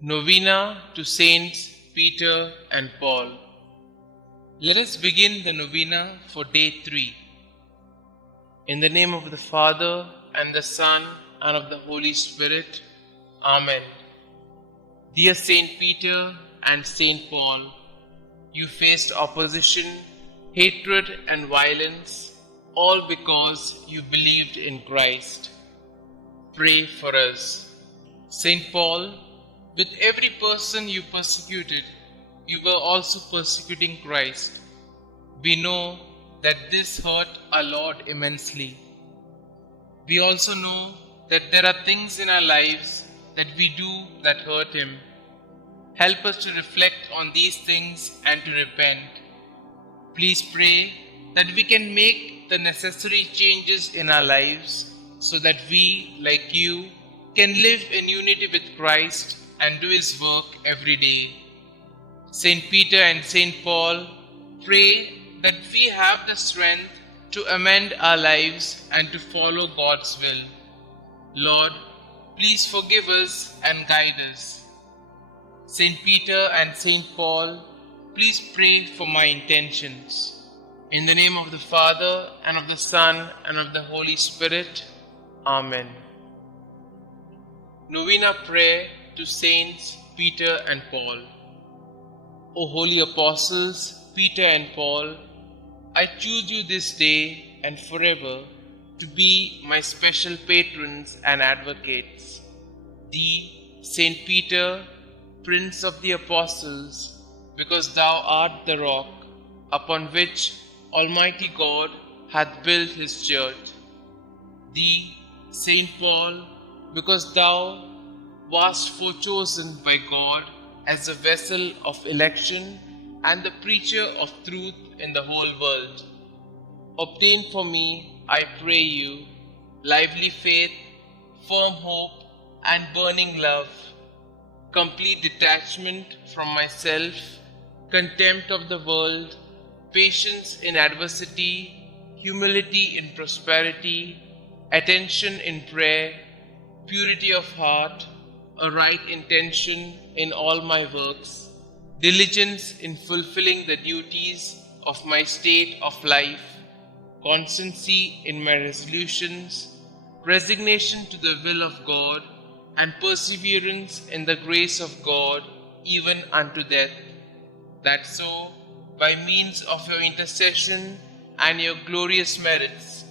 Novena to Saints Peter and Paul. Let us begin the novena for day 3. In the name of the Father, and the Son, and of the Holy Spirit. Amen. Dear Saint Peter and Saint Paul, you faced opposition, hatred, and violence, all because you believed in Christ. Pray for us. Saint Paul, with every person you persecuted, you were also persecuting Christ. We know that this hurt our Lord immensely. We also know that there are things in our lives that we do that hurt Him. Help us to reflect on these things and to repent. Please pray that we can make the necessary changes in our lives so that we, like you, can live in unity with Christ and do His work every day. Saint Peter and Saint Paul, pray that we have the strength to amend our lives and to follow God's will. Lord, please forgive us and guide us. Saint Peter and Saint Paul, please pray for my intentions. In the name of the Father, and of the Son, and of the Holy Spirit. Amen. Novena Prayer to Saints Peter and Paul. O holy apostles, Peter and Paul, I choose you this day and forever to be my special patrons and advocates. Thee, Saint Peter, Prince of the Apostles, because thou art the rock upon which Almighty God hath built His church. Thee, Saint Paul, because thou wast forechosen by God as a vessel of election and the preacher of truth in the whole world. Obtain for me, I pray you, lively faith, firm hope, and burning love, complete detachment from myself, contempt of the world, patience in adversity, humility in prosperity, attention in prayer, purity of heart, a right intention in all my works, diligence in fulfilling the duties of my state of life, constancy in my resolutions, resignation to the will of God, and perseverance in the grace of God, even unto death, that so, by means of your intercession and your glorious merits,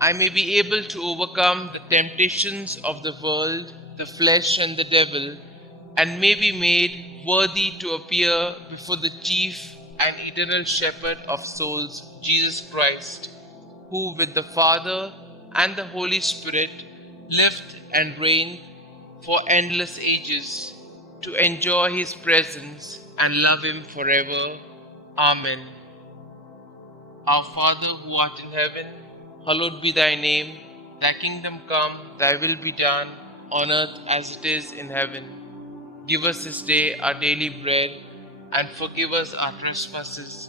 I may be able to overcome the temptations of the world, the flesh, and the devil, and may be made worthy to appear before the chief and eternal shepherd of souls, Jesus Christ, who with the Father and the Holy Spirit lived and reigned for endless ages, to enjoy His presence and love Him forever. Amen. Our Father who art in heaven, hallowed be thy name. Thy kingdom come, thy will be done, on earth as it is in heaven. Give us this day our daily bread, and forgive us our trespasses,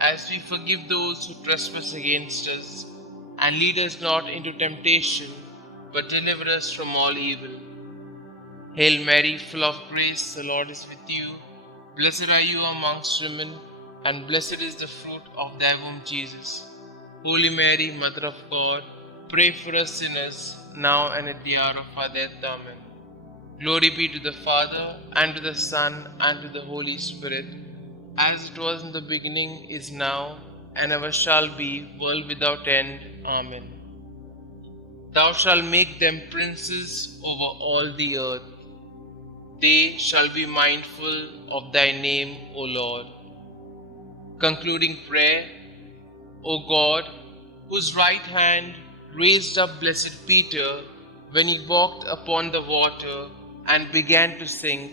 as we forgive those who trespass against us. And lead us not into temptation, but deliver us from all evil. Hail Mary, full of grace, the Lord is with you. Blessed are you amongst women, and blessed is the fruit of thy womb, Jesus. Holy Mary, Mother of God, pray for us sinners, now and at the hour of our death. Amen. Glory be to the Father, and to the Son, and to the Holy Spirit, as it was in the beginning, is now, and ever shall be, world without end. Amen. Thou shalt make them princes over all the earth. They shall be mindful of thy name, O Lord. Concluding prayer. O God, whose right hand raised up blessed Peter when he walked upon the water and began to sink,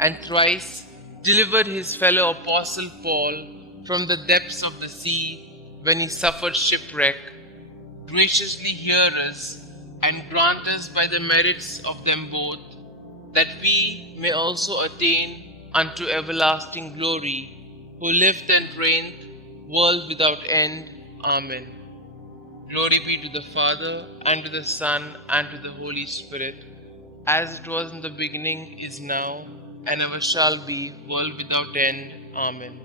and thrice delivered his fellow apostle Paul from the depths of the sea when he suffered shipwreck, graciously hear us and grant us by the merits of them both, that we may also attain unto everlasting glory, who lived and reigned, world without end. Amen. Glory be to the Father, and to the Son, and to the Holy Spirit, as it was in the beginning, is now, and ever shall be, world without end. Amen.